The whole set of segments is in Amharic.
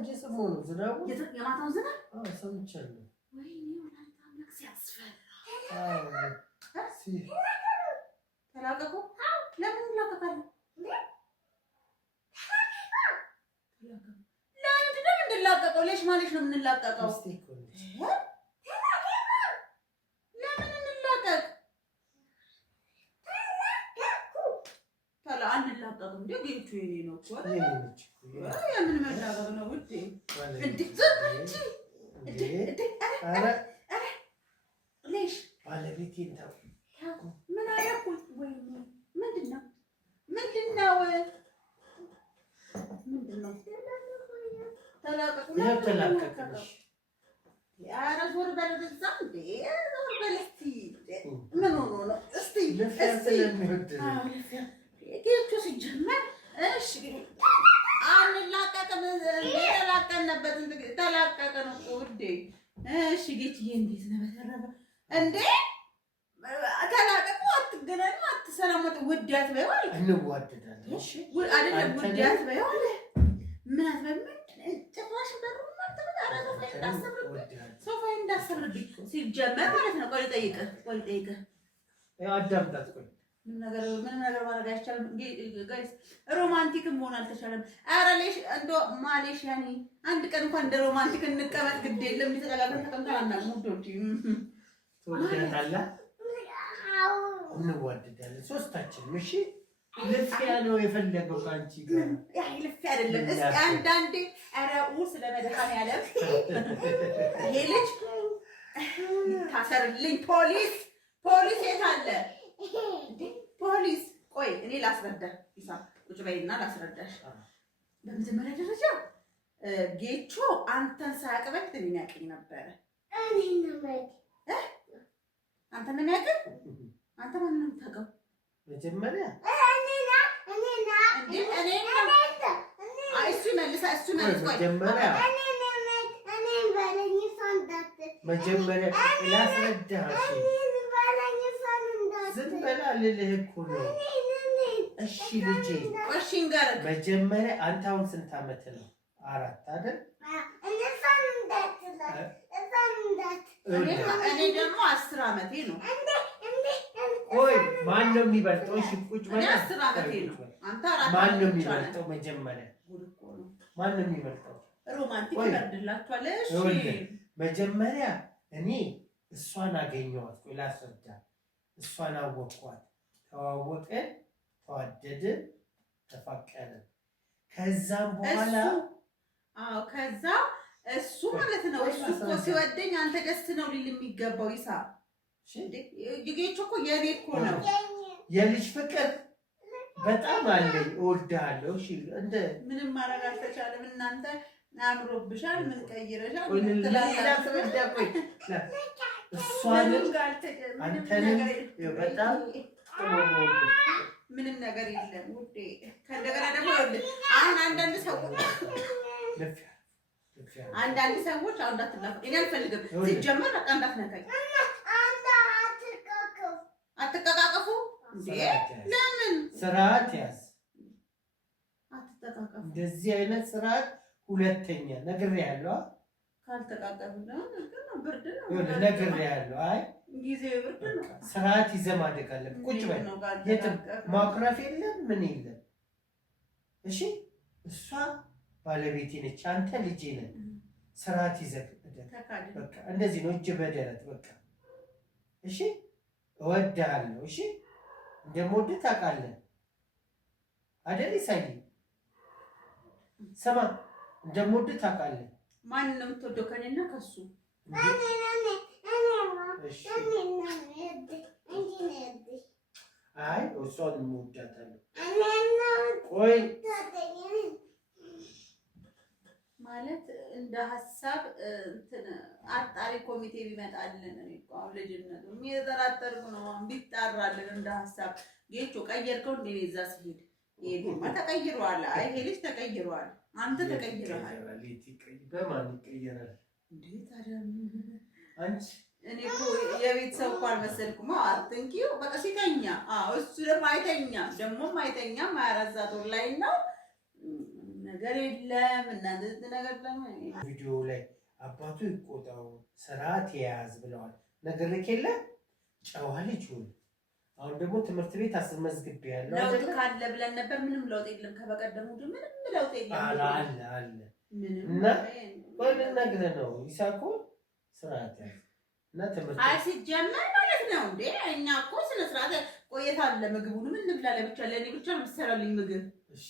እየሰማሁ ነው። ዝናቡ የማታውን ዝናብ ሰምቻለሁ። ወይኔ ወላሂ አምላክ ሲያስፈራ። ተላቀቁ። ለምን እንላቀቃለን? ለምንድን ነው የምንላቀቀው? ሌሽ ማለት ነው የምንላቀቀው? ለምን እንላቀቅ? አንላቀቅም እንደ ጌቱ የኔ ነው እኮ የምን መላቀቅ ነው ውዴ? ሌሽ ባለቤቴን ምን አደረኩት? ወይኔ ምንድን ነው ምንድን ነው ምንድን ነው? ተላቀቁ። ኧረ ዞር በል በዛ እንዴ! ዞር በል እስኪ። ምን ሆኖ ነው? እስኪ ጌቱ ሲጀመር እሺ አንላቀቅም። ተላቀቅንበት ተላቀቅን እኮ ውዴ። እሺ ጌትዬ እንዴት ነው በተረፈ እንዴ? ተላቀቁ። አትገናኙ፣ አትሰላሙ። ውድ አትበይው አለ። እንዋደዳለን። እሺ አይደለም ውድ አትበይው አለ። ምን አትበይው? ጭራሽ በሩ ሶፋዬ እንዳሰብርብኝ ሲጀመር ማለት ነው። ቆይ ልጠይቅህ አዳምጣት። ቆይ ምንም ነገር ማድረግ አይቻልም ጋይስ። ሮማንቲክም መሆን አልተቻለም። ኧረ ሌሽ እንደው ማሌሽ ያኔ አንድ ቀን እንኳን እንደ ሮማንቲክ እንቀመጥ። ግድ የለም ተጠጋግተን ተቀምጠናል። ሙዶች ትወዳታለህ። እንዋደዳለን ሶስታችንም። እሺ ልፊያ ነው የፈለገው ከአንቺ ጋር። አይ ልፊያ አይደለም። እስኪ አንዳንዴ ኧረ ስለመድኃኒዓለም ይሄ ልጅ ታሰርልኝ። ፖሊስ የት አለ? ፖሊስ ቆይ እኔ ላስረዳ። ይሳ ቁጭ በይና ላስረዳሽ። በመጀመሪያ ደረጃ ጌቾ አንተን ሳያቅበክ እኔን ያውቀኝ ነበረ። አንተ ምን ያውቅህ? አንተ ማን ነው የምታውቀው? መጀመሪያ እሱ መልስ። ቆይ መጀመሪያ ላስረዳሽ። ዝም በላ ልልህ እኮ ነው። እሺ ልጄ፣ እሺ እንገርህ። መጀመሪያ አንተ አሁን ስንት ዓመት ነው? 4 አይደል? እኔ ደግሞ 10 ዓመቴ ነው። ቆይ ማን ነው የሚበልጠው? እሺ ቁጭ በል። 10 ዓመቴ ነው። አንተ 4 ማን ነው የሚበልጠው? መጀመሪያ ማን ነው የሚበልጠው? ሮማንቲክ ይወርድላችኋል። እሺ መጀመሪያ እኔ እሷን አገኘኋት። ቆይ ላስረዳ። እሷን አወቅኳት፣ ተዋወቅን፣ ተዋደድን፣ ተፋቀርን። ከዛም በኋላ ከዛ እሱ ማለት ነው እሱ እኮ ሲወደኝ አንተ ደስ ነው ሊል የሚገባው ይሳ ጌቾ እኮ የኔ እኮ ነው። የልጅ ፍቅር በጣም አለኝ፣ እወድሃለሁ። እሺ እንደ ምንም ማድረግ አልተቻለም። እናንተ አምሮብሻል፣ ምን ቀይረሻል? እሷንም አንተንም በጣም ምንም ነገር የለም ውዴ። ከእንደገና ደግሞ አሁን አንዳንድ ሰዎች አሁን እንዳትላፈቅ እኔ አልፈልግም። ሲጀመር በቃ እንዳትነካኝ። አትቀቃቀፉ እንዴ? ለምን? ስርዓት ያዝ። አትተቃቀፉ። እንደዚህ አይነት ስርዓት ሁለተኛ ነግሬሃለሁ። ካልተቃቀፉ ነው ብርድ ነው ነግሬሃለሁ። አይ ጊዜው ብርድ ነው። ስርዓት ይዘህ ማደግ አለብህ። ቁጭ በል። የትም ማኩረፍ የለም ምን የለም። እሺ እሷ ባለቤቴ ነች፣ አንተ ልጄ ነህ። ስርዓት ይዘህ በቃ እንደዚህ ነው። እጅ በደረት በቃ እሺ። እወድሃለሁ። እሺ እንደምወድህ ታውቃለህ አይደል? ይሳይ ስማ፣ እንደምወድህ ታውቃለህ። ማን ነው የምትወደው? ከእኔና ከእሱ? አይ እሷን እወዳታለሁ። ቆይ ማለት እንደ ሀሳብ እንትን አጣሪ ኮሚቴ ቢመጣልን አሁን ልጅነቱ የሚጠራጠርኩ ነው። ቢጣራልን እንደ ሀሳብ ጌቾ ቀየርከው እንደ እዛ ሲሄድ ይሄማ ተቀይሯል። አይ ይሄ ልጅ ተቀይሯል። አንተ ተቀይረሃል። በማን ይቀየራል እንዴ ታዲያ? አንቺ እኔ እኮ የቤተሰብ እኮ አልመሰልኩም። አትንኪው በቃ ሲተኛ። እሱ ደግሞ አይተኛም፣ ደግሞም አይተኛም። 24 ሰዓት ኦንላይን ነው። ነገር የለም እናንተ ነገር ለምን ቪዲዮ ላይ አባቱ ይቆጣው ስርዓት የያዝ ብለዋል። ነገር የለ ጨዋ ልጅ ሁን። አሁን ደግሞ ትምህርት ቤት አስመዝግቤ ያለው ለውጥ ካለ ብለን ነበር። ምንም ለውጥ የለም። ከበቀደሙ ምንም ለውጥ የለም። አለ እና ወይም ነገር ነው ይሳኮ ስርዓት ያዝ እና ትምህርት ሲጀመር ማለት ነው እንዴ እኛ እኮ ስነ ስርዓት ቆየት አለ። ምግቡን ምን እንብላ ለብቻ ለኔ ብቻ ነው የምትሰራልኝ ምግብ። እሺ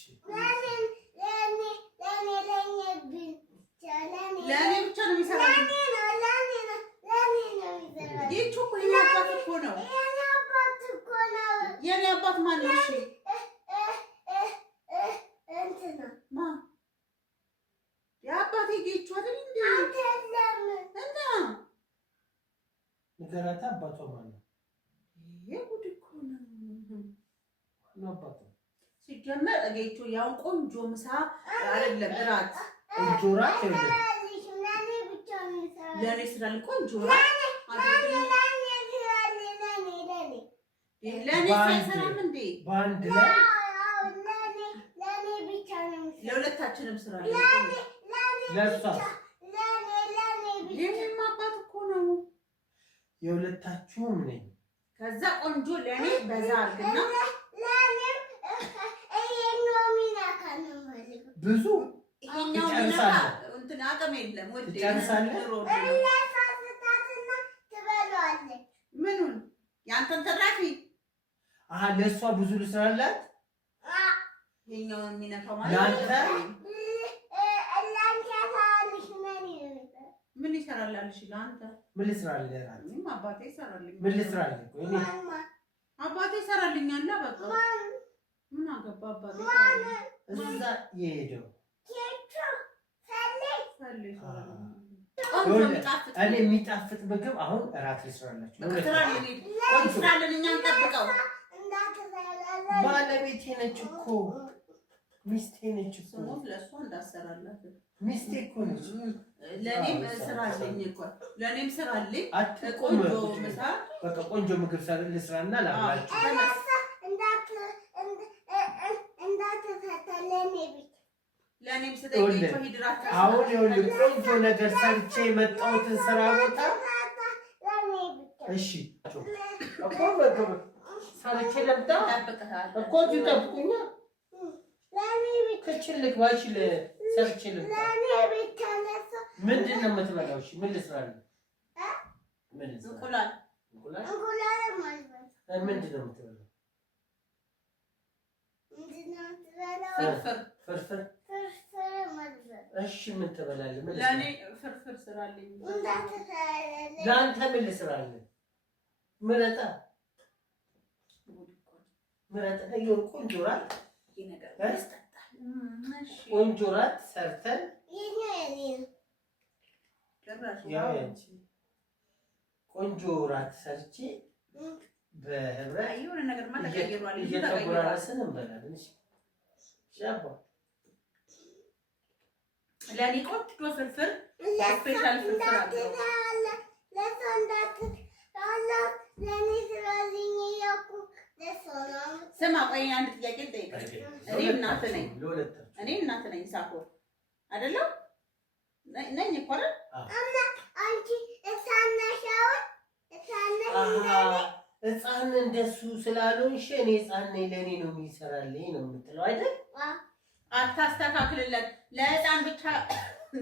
ለኔ ብቻ ነው የሚሰራልኝ። ይህች እኮ የኔ አባት እኮ ነው። የኔ አባት ማን ነው? እሺ ማ የአባቴ ጌቹ አይደል እንዴ? እና ንገራታ አባቷ ማን ነው? የጉድ እኮ ነው አባቷ። ሲጀመር ጌቹ ያው ቆንጆ ምሳ አይደለም እራት ቆንጆ እራት ለኔ ስራል ቆንጆ እራት ለኔ ሳይሰራም እንዴ ባንድ ላይ ለኔ ብቻ ነው ለሁለታችንም ስራ ለሷ የኔም አባት እኮ ነው የሁለታችሁም ነኝ። ከዛ ቆንጆ ለኔ በዛ አድርግና ብዙ ይጨርሳል። እንትን አቅም የለም ወደ ምኑን ያንተን ተራፊ ለእሷ ብዙ ልስራላት የኛውን የሚነካው ማለት ምን ይሰራልልሽ? ለአንተ ምን ልስራልህ? አባቴ ይሰራልኝ። ምን ልስራልህ? አባቴ ይሰራልኛል። በቃ ምን አገባ አባቴ እዛ የሄደው እኔ የሚጣፍጥ ምግብ አሁን እራት ልስራላችሁ። ባለቤቴ ነች እኮ ሚስቴ ነች እኮ። ለእሷ እንዳሰራላት ሚስቴ እኮ ነች። ለእኔም ስራልኝ እኮ ለእኔም ስራልኝ። ቆንጆ ምሳ በቃ ቆንጆ ምግብ ልስራና ላምራችሁ። ለኔም ስለዚህ ሂድራት አሁን ይኸውልህ ቆንጆ ነገር ሰርቼ የመጣሁትን ስራ ቦታ እሺ እኮ ምግብ ሰርቼ ለምጣ እኮ ትጠብቁኛ ክችል ልግባሽ ሰርቼ ልምጣ። ምንድን ነው የምትበላው? እሺ ምን ልስራልህ? እንቁላል ምንድን ነው የምትበላው? ፍርፍር እሺ ምን ትበላለህ? ምን ለኔ ፍርፍር ስራልኝ። ለአንተ ምን ልስራልህ? ምረጣ ቆንጆ እራት ቆንጆ እራት ሰርተን ቆንጆ እራት ሰርቼ በህብረት የሆነ ነገር ተቀይሯል እየተጎራረስን እንበላለን። ሻባ ለኔ ቆንጆ ፍርፍር ስፔሻል ፍርፍር አለ። ስማ ቆይ አንድ ጥያቄ ልጠይቅህ። እኔ እናት ነኝ ሳኮ አይደለም ነኝ እኮ አይደል? ህፃን እንደሱ ስላልሆንሽ እኔ ህፃን ነኝ ለእኔ ነው የሚሰራልኝ ነው የምትለው አይደል? አታስተካክልለት። ለህፃን ብቻ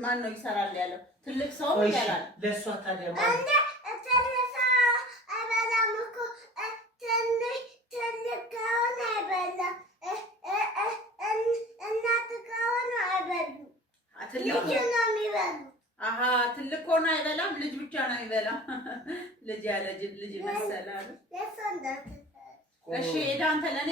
ማን ነው ይሰራል ያለው? ትልቅ ሰው ይሰራል። ለእሷ ታዲያ ማን ትልቅ ሆኖ አይበላም። ልጅ ብቻ ነው የሚበላው። ልጅ ያለ ልጅ መሰላል። እሺ ሄዳ አንተ ለኔ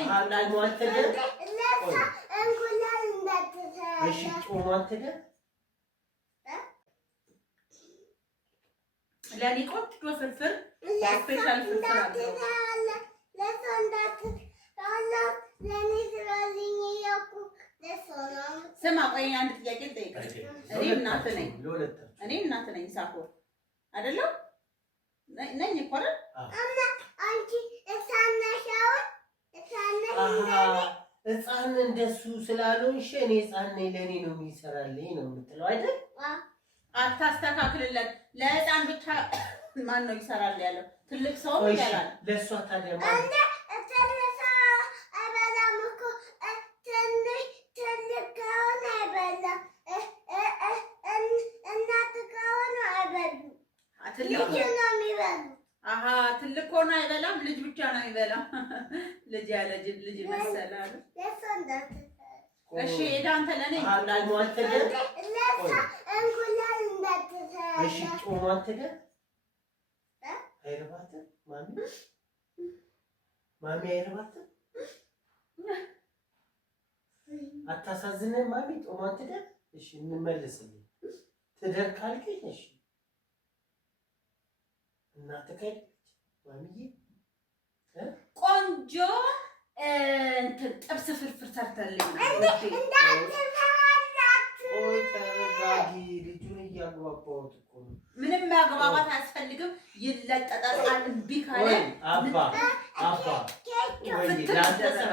ለኔ ቆንጆ ፍርፍር ስፔሻል ፍርፍር አለ። ስማ ቆይ አንድ ጥያቄ ልጠይቅህ። እኔ እናት ነኝ ሳኮ አይደለም ነኝ እኮ አይደል? ሕፃን እንደሱ ስላልሆንሽ እኔ ሕፃን ነኝ ለእኔ ነው የሚሰራልኝ ነው የምትለው አይደል? አታስተካክልለት። ለሕፃን ብቻ ማን ነው ይሰራል ያለው? ትልቅ ሰው ይሰራል። ለእሷ ታዲያ ትልቅ ሆኖ አይበላም። ልጅ ብቻ ነው የሚበላው። ልጅ ያለ ልጅ መሰላል። እሺ ሄዳ አንተ ለኔ እሺ ጮማ አትገር አይረባትም። ማሚ አይረባትም። አታሳዝነን ማሚ ጮማ አትገር። እሺ እንመልስልኝ ትደር ካልከኝ እሺ እናትህ ማሚዬ ቆንጆ እንትን ጥብስ ፍርፍር ሰርተልኝ ተረጋጊ። ልጁን እያግባባሁት እኮ ነው። ምንም ማግባባት አያስፈልግም። ይለጠጣል። እምቢ ካለ አባ ወይ ላንተ ስራ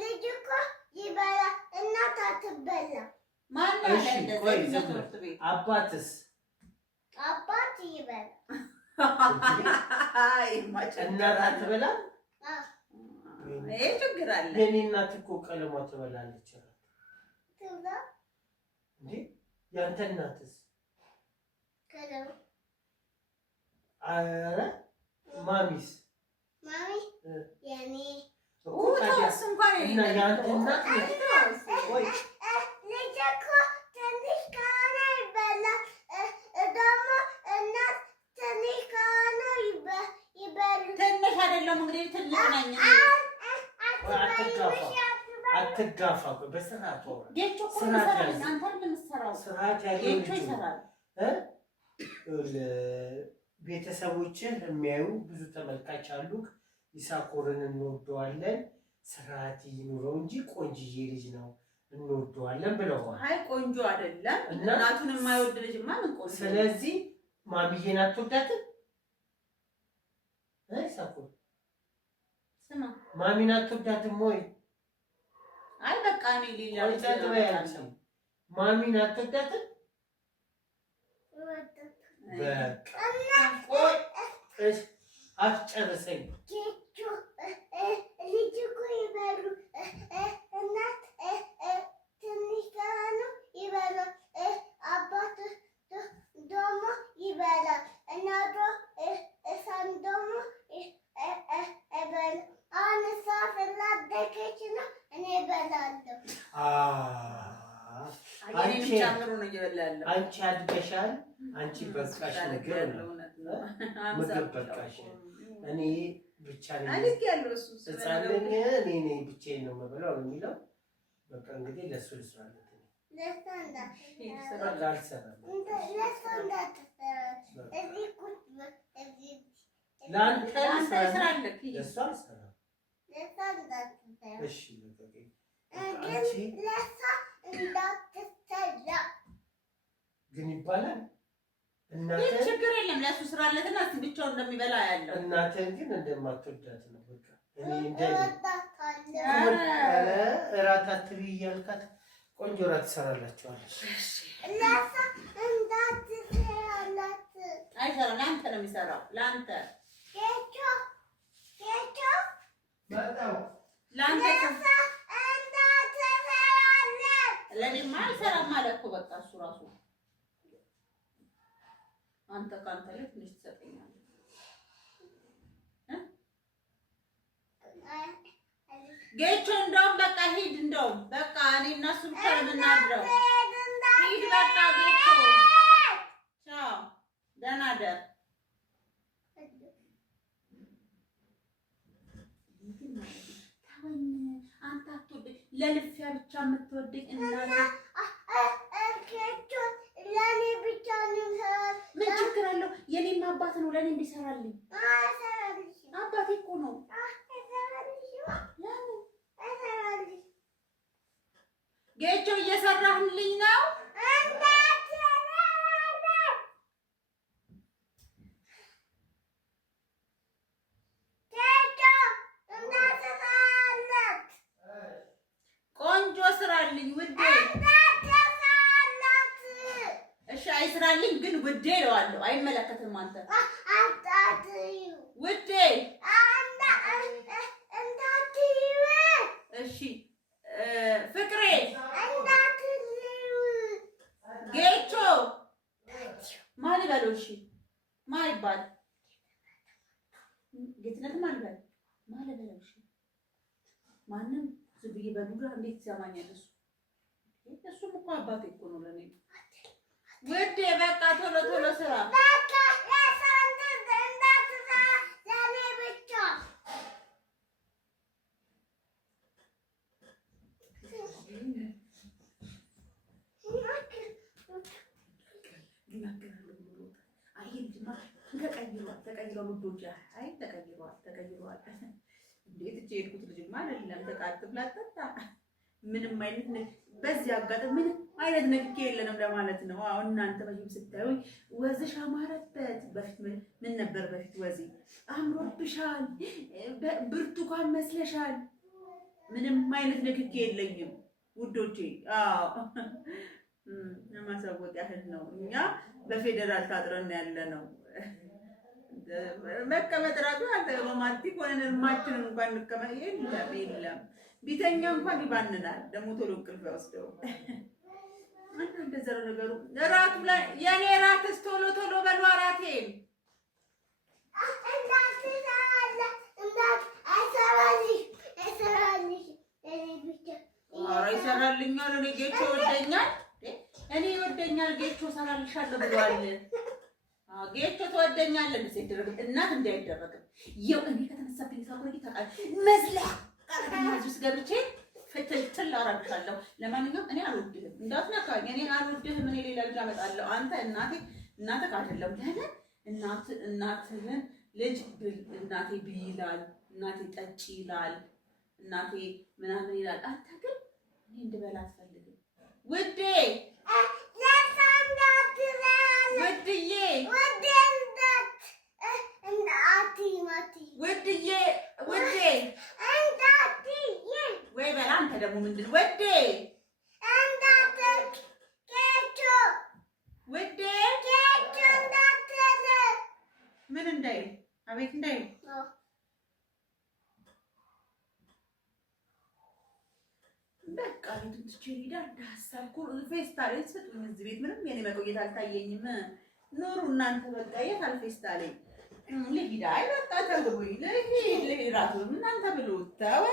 ልጅ እኮ ይበላል እናት አትበላም። ማን አለ እንደዚህ? አባትስ አባት ይበላል። እናት አትበላም። ይሄ ችግር አለ። የኔ እናት እኮ ቀለሟ ትበላለች። እንዴ ያንተ እናትስ? ኧረ ማሚስ? ማሚ የኔ እና ያንተ እናት ወይ ልጅ እኮ ትንሽ ከሆነ ይበላል። ደግሞ እናት ትንሽ ከሆነ ይበሉ። ትንሽ አይደለም እንግዲህ ትልቅ ነኝ። አትጋፋ። በስርዓት ቤተሰቦችን የሚያዩ ብዙ ተመልካች አሉ። ይሳኮርን እንወደዋለን፣ ስርዓት ይኑረው እንጂ ቆንጅዬ ልጅ ነው እንወደዋለን ብለዋል። አይ ቆንጆ አይደለም እናቱን የማይወድ ልጅማ ምን ቆንጆ። ስለዚህ ማሚዬን አትወዳትም? ይሳኮር ስማ ማሚን አትወዳትም ወይ? አይ በቃ እኔ ሌላ ማሚን አትወዳትም? በቃ አትጨርሰኝ። ልጅ እኮ ይበሉ እናት ትንሽ ከሆኑ ይበላል። አባት ደግሞ ይበላል። እናቶ እሷም ደግሞ ይበላል። አሁን እሷ ስላደገች ነው እኔ እበላለሁ። አንቺ አድገሻል። አንቺ በቃሽ ነገር ነው ምግብ በቃሽ። እኔ ብቻ ነኝ ሕፃን ነኝ እኔ ብቻዬን ነው የምበላው ነው የሚለው። በቃ እንግዲህ ለእሱ ልስራለት ለአንተ ስራለህ ለእሷ አልሰራም። እሺ ግን ይባላል። እናትህ ችግር የለም ለእሱ ስራለትና ብቻውን እንደሚበላ ያለው እናትህን ግን እንደማትወዳት ነው። በቃ እኔ እራት አትቢ እያልካት ቆንጆ እራት ትሰራላችኋለች። አይሰራም። ለአንተ ነው የሚሰራው። ለአንተ ለእኔማ አልሰራም አለ እኮ በቃ እሱ ራሱ አንተ ካንተ ላይ ትንሽ ትሰጠኛለህ። ጌቾ እንደውም በቃ ሂድ። እንደውም በቃ እኔ እና እሱ ብቻ ነው የምናድረው። ሂድ በቃ ጌቾ። ቻው፣ ደህና ደር። አንተ አትወደኝ፣ ለልፊያ ብቻ የምትወደኝ እናት ለኔ ብቻ ነው። ምን ችግር አለው? የኔም አባት ነው ለኔ እንዲሰራልኝ። አባቴ እኮ ነው። ጌቾ እየሰራህልኝ ነው። ውዴ እለዋለሁ። አይመለከትም አንተ ውዴ። እሺ ፍቅሬ፣ ጌቾ ማን ይበለው? እሺ ማን ይባል? ጌትነት ማን ይበል? ማን ይበለው? እሺ ማንም ዝም ብዬ በዱዳ እንዴት ይሰማኛል? እሱም እኮ አባቴ እኮ ነው ለኔ ውዴ። በቃ ቶሎ ቶሎ ስራ ተቀይሯል ውዶች። አይ ተቀይሯል። እንዴት እጄ የሄድኩት ልጅማ አይደለም። ተቃጥ ብላ ጠጣ። ምንም አይነት በዚህ አጋጣሚ ምንም አይነት ንክኪ የለንም ለማለት ነው። አሁን እናንተ በዚህ ስታዩኝ ወዝሽ አማረበት። በፊት ምን ነበር? በፊት ወዚ አምሮብሻል፣ ብርቱካን መስለሻል። ምንም አይነት ንክኪ የለኝም ውዶቼ። አዎ ለማሳወቅ ያህል ነው። እኛ በፌደራል ታጥረን ያለ ነው። መቀመጥ ራሱ አንተ ሮማንቲክ ሆነን እርማችንን እንኳን እንቀመጥ የለም። ቢተኛ እንኳን ይባንናል። ደግሞ ቶሎ እንቅልፍ ያወስደው። አንተ እንደዛ ነው ነገሩ። እራቱ ላይ የኔ እራትስ ቶሎ ቶሎ በሉ እራቴን። ኧረ ይሰራልኛል። እኔ ጌቾ ይወደኛል። ጌቾ እሰራልሻለሁ ብለዋል። ጌቾ ትወደኛለህ። ሴት ደረግ እናት እንዳይደረግም ይው እኔ ከተነሳብኝ ሳቆይ ተቃል መስለህ ቀረማጅስ ገብቼ ፍትልትል አረግሻለሁ። ለማንኛውም እኔ አልወድህም፣ እንዳትነካኝ። እኔ አልወድህም። እኔ ሌላ ልጅ አመጣለሁ። አንተ እናትህ አይደለም ለምን እናትህን ልጅ እናቴ ብይላል፣ እናቴ ጠጪ ይላል፣ እናቴ ምናምን ይላል። አንተ ግን እኔ እንድበላ አትፈልግም ውዴ። ውድዬ ውዴ ወይ በላ። አንተ ደግሞ ምንድን ውዴ ውዴ ምን እንዳይ አቤት እንዳይ በቃ ቤቱን ትቼ ሄዳ እንዳሳልኩ ፌስታሌ ስጡኝ። እዚህ ቤት ምንም የኔ መቆየት አልታየኝም። ኑሩ እናንተ በቃ የት አልፌስታሌ ልሂድ። አይ በቃ ተውኝ፣ ልሂድ እራቱንም እናንተ ብሉ። ተው